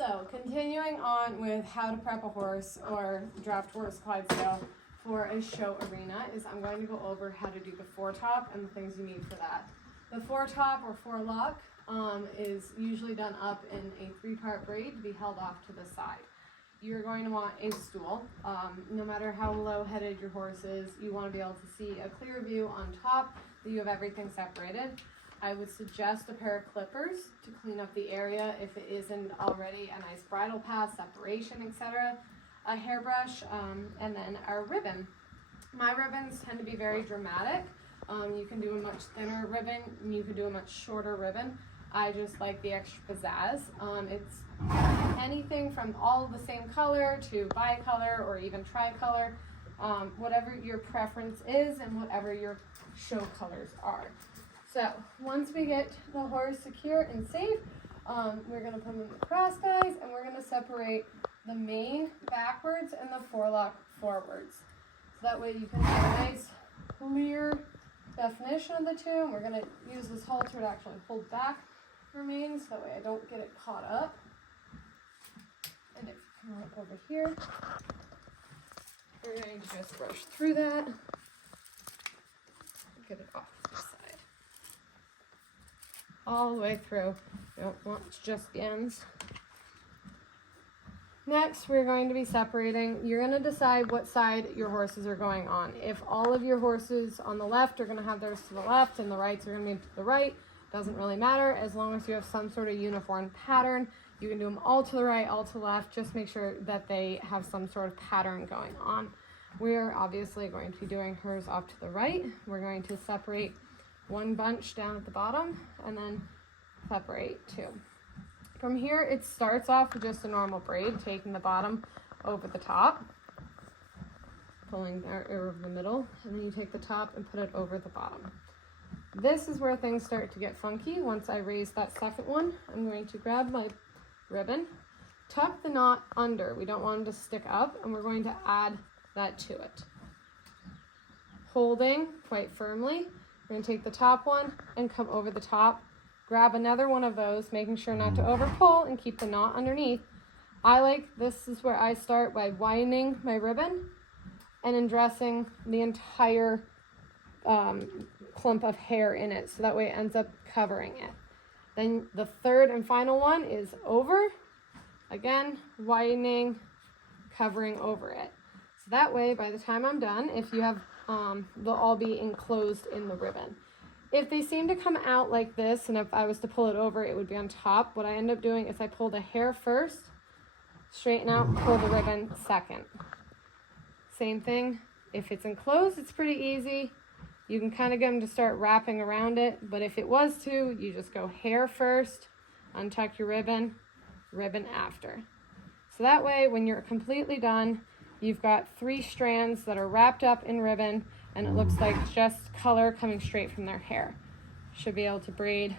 So continuing on with how to prep a horse or draft horse Clydesdale for a show arena is I'm going to go over how to do the foretop and the things you need for that. The foretop or forelock is usually done up in a 3-part braid to be held off to the side. You're going to want a stool. No matter how low-headed your horse is, you want to be able to see a clear view on top that you have everything separated. I would suggest a pair of clippers to clean up the area if it isn't already a nice bridle path, separation, etc. A hairbrush, and then a ribbon. My ribbons tend to be very dramatic. You can do a much thinner ribbon, and you can do a much shorter ribbon. I just like the extra pizzazz. It's anything from all the same color to bicolor or even tricolor, whatever your preference is and whatever your show colors are. So once we get the horse secure and safe, we're going to put them in the cross guys and we're going to separate the mane backwards and the forelock forwards. So that way you can have a nice clear definition of the two. And we're going to use this halter to actually hold back the mane so that way I don't get it caught up. And if you come up over here, we're going to just brush through that and get it off to the side. All the way through. You don't want just the ends. Next, we're going to be separating. You're going to decide what side your horses are going on. If all of your horses on the left are going to have theirs to the left and the rights are going to be to the right, doesn't really matter. As long as you have some sort of uniform pattern, you can do them all to the right, all to the left. Just make sure that they have some sort of pattern going on. We're obviously going to be doing hers off to the right. We're going to separate one bunch down at the bottom and then separate two. From here, it starts off with just a normal braid, taking the bottom over the top, pulling over the middle, and then you take the top and put it over the bottom. This is where things start to get funky. Once I raise that second one, I'm going to grab my ribbon, tuck the knot under. We don't want it to stick up, and we're going to add that to it. Holding quite firmly, we're going to take the top one and come over the top, grab another one of those, making sure not to over pull and keep the knot underneath. This is where I start by widening my ribbon and undressing the entire clump of hair in it, so that way it ends up covering it. Then the third and final one is over, again, widening, covering over it. So that way, by the time I'm done, if you have they'll all be enclosed in the ribbon. If they seem to come out like this, and if I was to pull it over, it would be on top, what I end up doing is I pull the hair first, straighten out, pull the ribbon second. Same thing. If it's enclosed, it's pretty easy. You can kind of get them to start wrapping around it, but if it was to, you just go hair first, untuck your ribbon, ribbon after. So that way, when you're completely done, you've got 3 strands that are wrapped up in ribbon, and it looks like just color coming straight from their hair. Should be able to braid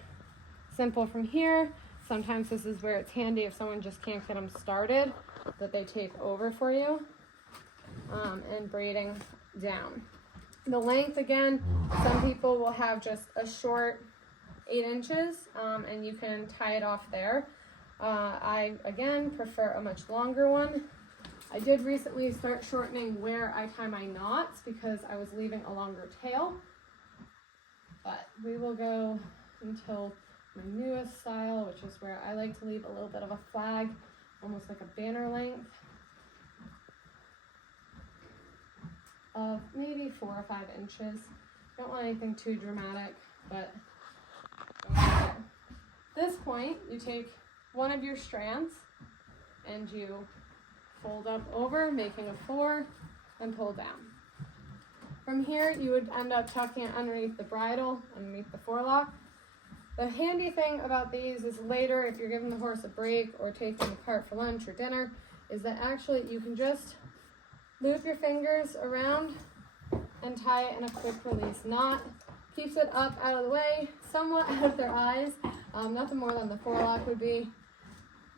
simple from here. Sometimes this is where it's handy if someone just can't get them started, that they take over for you, and braiding down. The length, again, some people will have just a short 8 inches, and you can tie it off there. I, again, prefer a much longer one. I did recently start shortening where I tie my knots because I was leaving a longer tail, but we will go until my newest style, which is where I like to leave a little bit of a flag, almost like a banner length of maybe 4 or 5 inches. Don't want anything too dramatic, but at this point, you take one of your strands and you fold up over, making a 4, and pull down. From here, you would end up tucking it underneath the bridle, underneath the forelock. The handy thing about these is later, if you're giving the horse a break or taking them apart for lunch or dinner, is that actually you can just loop your fingers around and tie it in a quick release knot. Keeps it up out of the way, somewhat out of their eyes, nothing more than the forelock would be.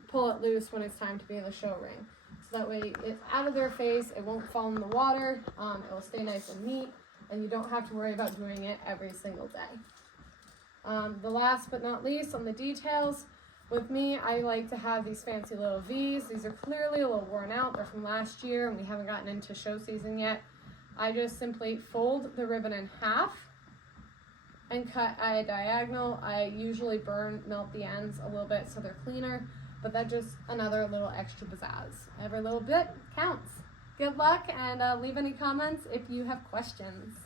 Pull it loose when it's time to be in the show ring. So that way it's out of their face, it won't fall in the water, it will stay nice and neat, and you don't have to worry about doing it every single day. The last but not least on the details, With me, I like to have these fancy little V's. These are clearly a little worn out. They're from last year and we haven't gotten into show season yet. I just simply fold the ribbon in half and cut at a diagonal. I usually melt the ends a little bit so they're cleaner, but that's just another little extra pizzazz. Every little bit counts. Good luck, and leave any comments if you have questions.